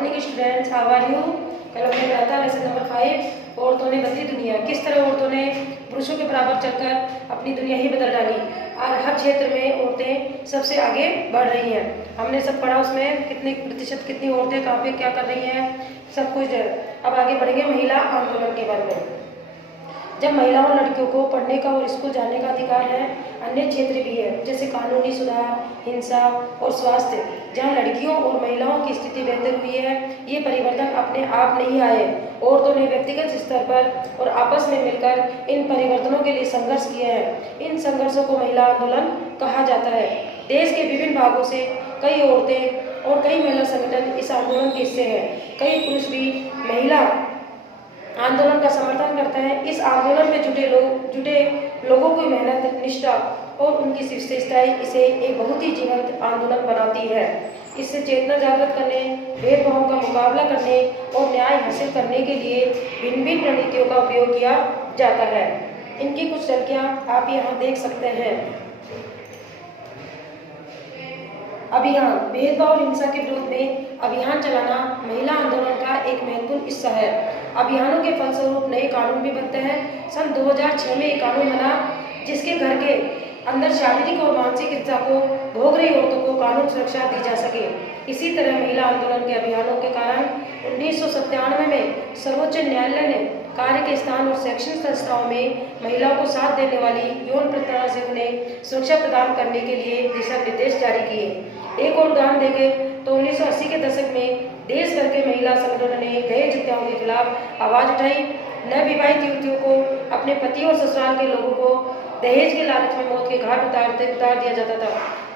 Morning students, how are you. कल हमने पढ़ा था लेसन नंबर 5, औरतों ने बदली दुनिया। किस तरह औरतों ने पुरुषों के बराबर चलकर अपनी दुनिया ही बदल डाली। आज हर क्षेत्र में औरतें सबसे आगे बढ़ रही हैं। हमने सब पढ़ा, उसमें कितने प्रतिशत कितनी औरतें कहाँ पे क्या कर रही हैं, सब कुछ। अब आगे बढ़ेंगे महिला आंदोलन के बारे में। जब महिलाओं और लड़कियों को पढ़ने का और स्कूल जाने का अधिकार है, अन्य क्षेत्र भी है जैसे कानूनी सुधार, हिंसा और स्वास्थ्य, जहां लड़कियों और महिलाओं की स्थिति बेहतर हुई है। ये परिवर्तन अपने आप नहीं आए, औरतों ने व्यक्तिगत स्तर पर और आपस में मिलकर इन परिवर्तनों के लिए संघर्ष किया है। इन संघर्षों को महिला आंदोलन कहा जाता है। देश के विभिन्न भागों से कई औरतें और कई महिला संगठन इस आंदोलन के हिस्से हैं। कई पुरुष भी महिला आंदोलन का समर्थन करते हैं। इस आंदोलन में जुटे लोगों की मेहनत, निष्ठा और उनकी विशेषताएं इसे एक बहुत ही जीवंत आंदोलन बनाती है। इससे चेतना जागृत करने, भेदभाव का मुकाबला करने और न्याय हासिल करने के लिए भिन्न भिन्न रणनीतियों का उपयोग किया जाता है। इनकी कुछ झलकियां आप यहाँ देख सकते हैं। अभियान, भेदभाव और हिंसा के विरोध में अभियान चलाना महिला आंदोलन का एक महत्वपूर्ण हिस्सा है। अभियानों के फलस्वरूप नए कानून भी बनते हैं। सन 2006 में एक कानून बना जिसके घर के अंदर शारीरिक और मानसिक हिंसा को भोग रही औरतों को कानून सुरक्षा दी जा सके। इसी तरह महिला आंदोलन के अभियानों के कारण 1997 में सर्वोच्च न्यायालय ने कार्य के स्थान और शैक्षणिक संस्थाओं में महिलाओं को साथ देने वाली यौन प्रताड़ना से उन्हें सुरक्षा प्रदान करने के लिए दिशा निर्देश जारी किए। एक और उदाहरण देंगे तो 1980 के दशक में देश भर के महिला संगठनों ने दहेज हत्याओं के खिलाफ आवाज उठाई। नवविवाहित युवतियों को अपने पति और ससुराल के लोगों को दहेज के लालच में मौत के घाट उतार दिया जाता था।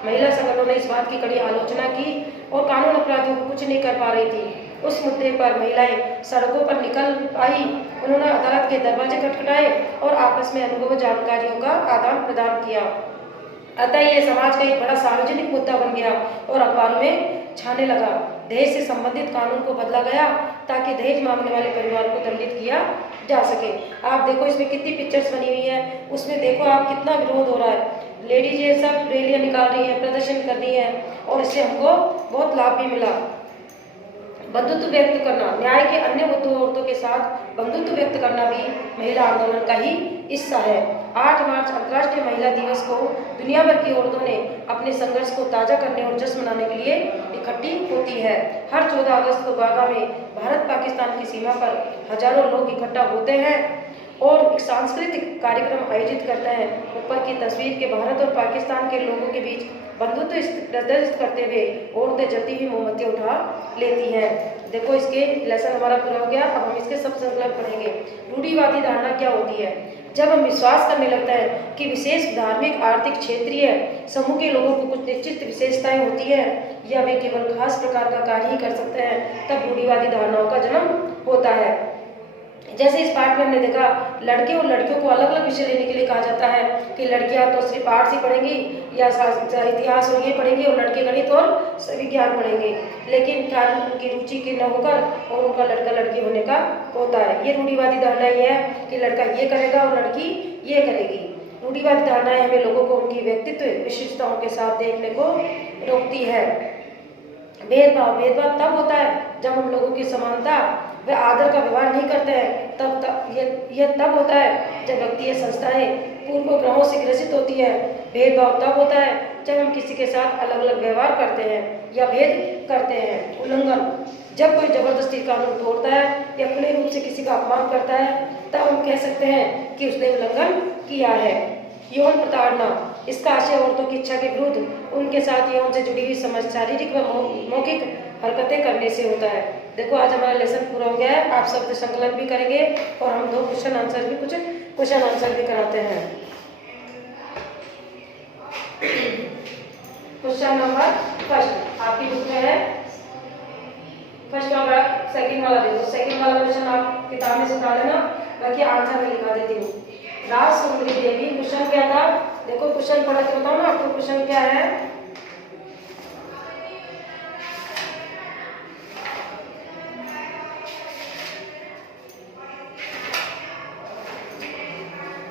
महिला संगठनों ने इस बात की कड़ी आलोचना की और कानून अपराधियों को कुछ नहीं कर पा रही थी। उस मुद्दे पर महिलाएं सड़कों पर निकल आई। उन्होंने अदालत के दरवाजे खटखटाए और आपस में अनुभव जानकारियों का आदान प्रदान किया। अतः यह समाज का एक बड़ा सार्वजनिक मुद्दा बन गया और अखबारों में छाने लगा। दहेज से संबंधित कानून को बदला गया ताकि दहेज मांगने वाले परिवार को दंडित किया जा सके। आप देखो इसमें कितनी पिक्चर्स बनी हुई है, उसमें देखो आप कितना विरोध हो रहा है। लेडीज ये सब रैलियां निकाल रही है, प्रदर्शन कर रही है और इससे हमको बहुत लाभ भी मिला। बंधुत्व व्यक्त करना, न्याय के अन्य मुद्दों औरतों के साथ बंधुत्व व्यक्त करना भी महिला आंदोलन का ही हिस्सा है। 8 मार्च अंतर्राष्ट्रीय महिला दिवस को दुनिया भर की औरतों ने अपने संघर्ष को ताजा करने और जश्न मनाने के लिए इकट्ठी होती है। हर 14 अगस्त को बागा में भारत पाकिस्तान की सीमा पर हजारों लोग इकट्ठा होते हैं और एक सांस्कृतिक कार्यक्रम आयोजित करते हैं। ऊपर की तस्वीर के भारत और पाकिस्तान के लोगों के बीच बंधुत्व प्रदर्शित करते हुए औरतें जलती हुई मोमबत्ती उठा लेती हैं। देखो इसके लेसन हमारा पूरा हो गया। अब हम इसके सब संकलन पढ़ेंगे। रूढ़िवादी धारणा क्या होती है? जब हम विश्वास करने लगते हैं कि विशेष धार्मिक, आर्थिक, क्षेत्रीय समूह के लोगों को कुछ निश्चित विशेषताएं होती है या वे केवल खास प्रकार का कार्य ही कर सकते हैं, तब रूढ़िवादी धारणाओं का जन्म होता है। जैसे इस पाठ में हमने देखा, लड़के और लड़कियों को अलग अलग विषय लेने के लिए कहा जाता है कि लड़कियां तो सिर्फ आर्ट्स ही पढ़ेंगी या इतिहास और ये पढ़ेंगे और लड़के गणित और विज्ञान पढ़ेंगे, लेकिन कार्य उनकी रुचि के न होकर और उनका लड़का लड़की होने का होता है। ये रूढ़िवादी धारणा ये है कि लड़का ये करेगा और लड़की ये करेगी। रूढ़िवादी धारणाएं हमें लोगों को उनकी व्यक्तित्व विशेषताओं के साथ देखने को रोकती है। भेदभाव तब होता है जब हम लोगों की समानता व आदर का व्यवहार नहीं करते हैं। तब होता है जब व्यक्ति या संस्थाएं पूर्वग्रहों से ग्रसित होती है। भेदभाव तब होता है जब हम किसी के साथ अलग अलग व्यवहार करते हैं या भेद करते हैं। उल्लंघन, जब कोई जबरदस्ती कानून तोड़ता है या खुले रूप से किसी का अपमान करता है, तब हम कह सकते हैं कि उसने उल्लंघन किया है। यौन प्रताड़ना, इसका आशय औरतों की इच्छा के विरुद्ध उनके साथ यौन से जुड़ी हुई समझ शारीरिक व मौखिक हरकतें करने से होता है। देखो आज हमारा लेसन पूरा हो गया है। आप शब्द संकलन भी करेंगे और हम कुछ क्वेश्चन आंसर भी कराते हैं। क्वेश्चन नंबर फर्स्ट आपकी बुक में है। फर्स्ट वाला, सेकंड वाला देखो। सेकंड वाला क्वेश्चन आप किताब में से उठा लेना, बाकी आंसर मैं लिखा देती हूँ। राज सुंदरी देवी, क्वेश्चन क्या था? देखो क्वेश्चन पढ़ा के बताओ ना आपको क्वेश्चन क्या है।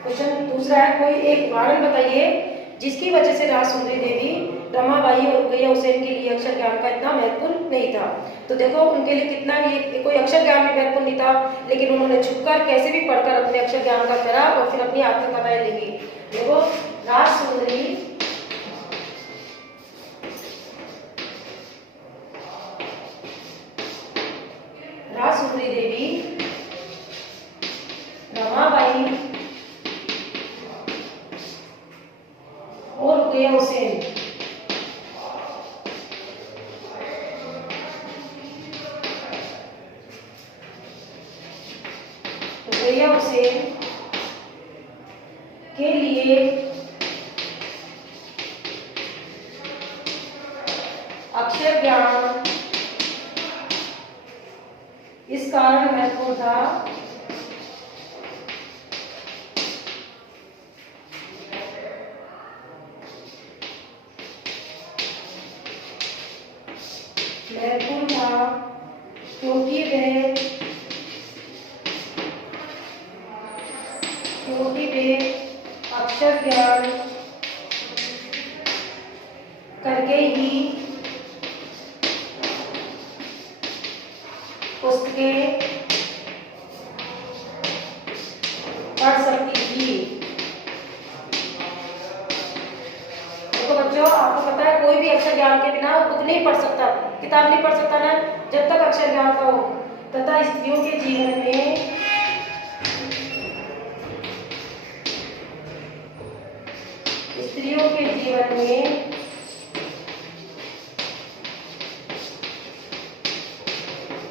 क्वेश्चन दूसरा है, कोई एक उदाहरण बताइए जिसकी वजह से राज सुंदरी देवी, रमाबाई और रुकैया हुसैन के लिए अक्षर ज्ञान का इतना महत्वपूर्ण नहीं था। तो देखो उनके लिए कितना ये कोई अक्षर ज्ञान भी महत्वपूर्ण नहीं था, लेकिन उन्होंने छुपकर कैसे भी पढ़कर अपने अक्षर ज्ञान का करा और फिर अपनी आत्मकथाएं लिखी। देखो राजसुंदरी देवी, रमाबाई और रुकैया हुसैन। रुकैया हुसैन के लिए अक्षर ज्ञान इस कारण महत्वपूर्ण था क्योंकि वे अक्षर ज्ञान करके ही पुस्तकें पढ़ सकती थी। देखो बच्चों, आपको पता है कोई भी अक्षर ज्ञान के बिना बुक नहीं पढ़ सकता, किताब नहीं पढ़ सकता ना, जब तक अक्षर ज्ञान का हो। तथा स्त्रियों के जीवन में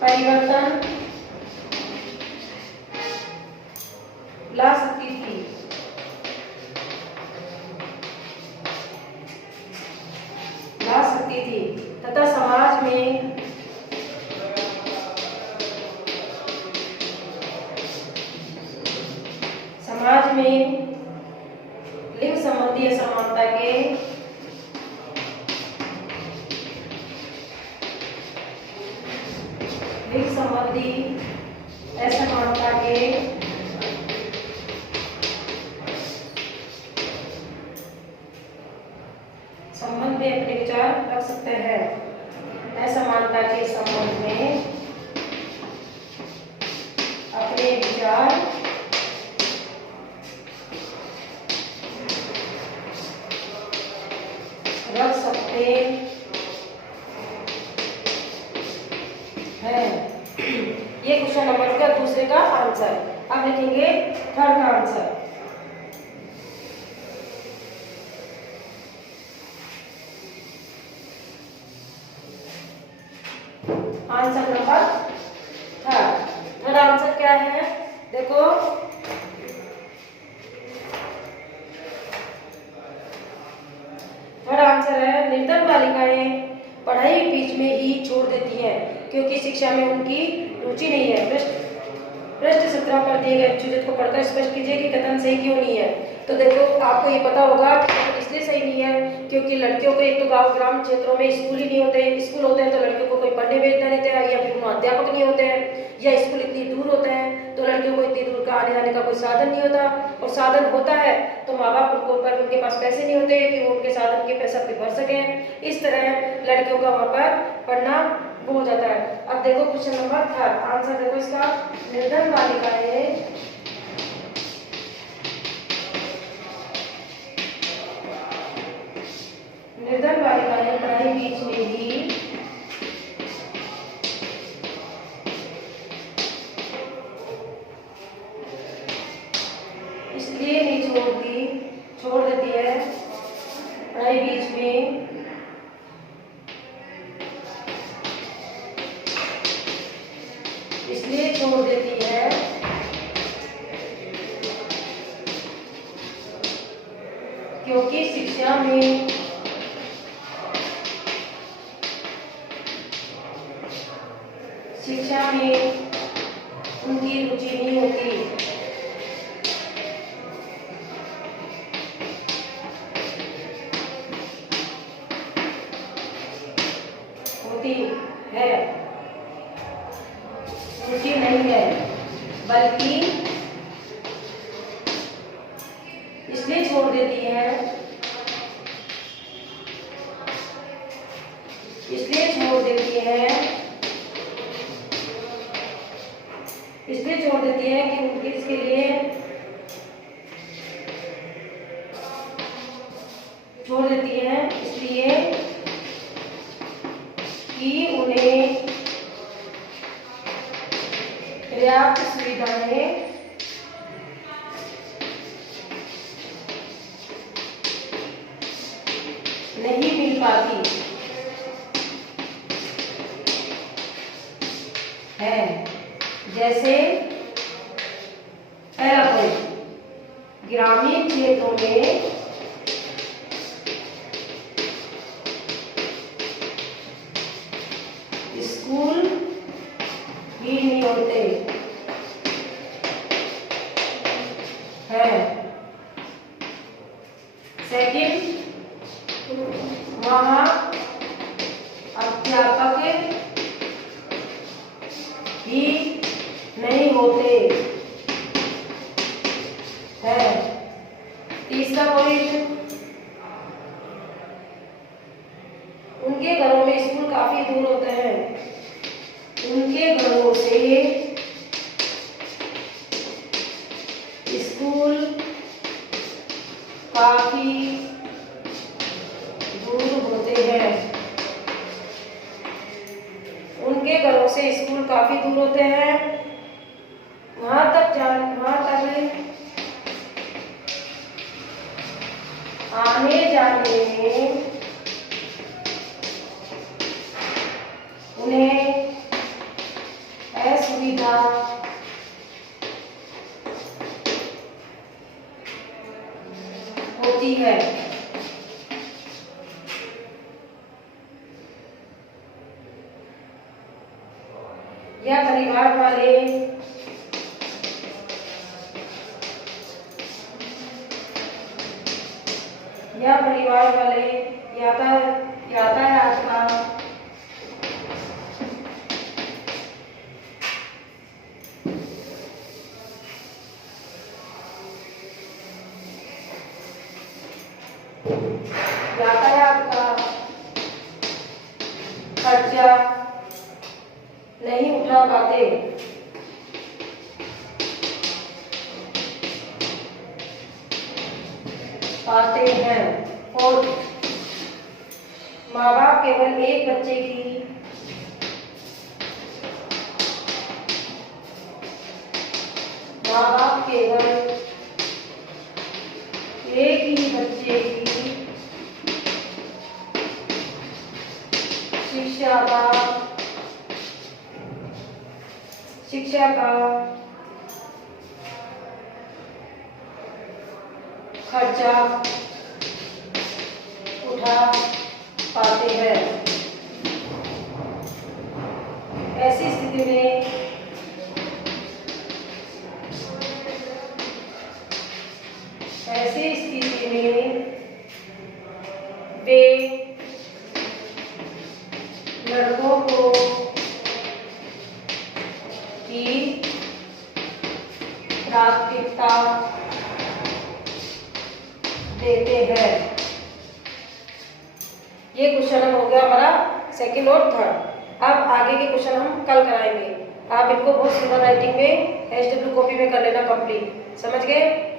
परिवर्तन ला सकती थी। तथा समाज में लिंग संबंधी असमानता के संबंध में अपने विचार रख सकते हैं। असमानता के संबंध में अपने विचार रख सकते हैं। ये क्वेश्चन नंबर का दूसरे का आंसर। अब लिखेंगे थर्ड का answer. Answer number third answer क्या है? देखो थर्ड आंसर है, निर्धन बालिकाएं पढ़ाई बीच में ही छोड़ देती हैं क्योंकि शिक्षा में उनकी रुचि नहीं है। पृष्ठ 17 पर दिए गए चीजों को पढ़कर स्पष्ट कीजिए कि कथन सही क्यों नहीं है। तो देखो आपको ये पता होगा कि इसलिए सही नहीं है क्योंकि लड़कियों को एक तो गांव ग्राम क्षेत्रों में स्कूल ही नहीं होते। स्कूल होते हैं तो लड़कियों को कोई पढ़ने भेजना नहीं देता, या फिर वहाँ अध्यापक नहीं होते हैं, या स्कूल इतनी दूर होते हैं तो लड़कियों को इतनी दूर का आने जाने का कोई साधन नहीं होता, और साधन होता है तो माँ बाप उनके पास पैसे नहीं होते कि वो उनके साधन के पैसा पे भर सकें। इस तरह लड़कियों का वहाँ पर पढ़ना वो हो जाता है। अब देखो क्वेश्चन नंबर थर्ड आंसर देखो इसका, निर्धन बालिकाएं पढ़ाई बीच में ही इसलिए नहीं छोड़ देती है, पढ़ाई बीच में इसलिए छोड़ देती है क्योंकि शिक्षा में उनकी रुचि नहीं होती है, रुचि नहीं है, बल्कि इसलिए छोड़ देती है इसलिए छोड़ देती है कि उनके इसके लिए छोड़ देती है इसलिए कि उन्हें पर्याप्त सुविधाएं नहीं मिल पाती है। जैसे पहला पॉइंट, ग्रामीण क्षेत्रों में स्कूल ही नहीं होते हैं। सेकंड, वहाँ अध्यापक ही नहीं होते हैं। तीसरा पॉइंट, उनके घरों में स्कूल काफी दूर होते हैं। उनके घरों से स्कूल काफी दूर होते हैं। उनके घरों से स्कूल काफी दूर होते हैं। वहां तक आने जाने में उन्हें असुविधा होती है। या परिवार वाले यातायात का खर्चा नहीं उठा पाते हैं। और माँ बाप केवल एक बच्चे की शिक्षा का खर्चा उठा पाते हैं। ऐसी स्थिति में वे लड़कों को की प्राथमिकता देते हैं। ये क्वेश्चन हो गया हमारा सेकंड और थर्ड। अब आगे के क्वेश्चन हम कल कराएंगे। आप इनको बहुत सुंदर राइटिंग में HW कॉपी में कर लेना कंप्लीट। समझ गए?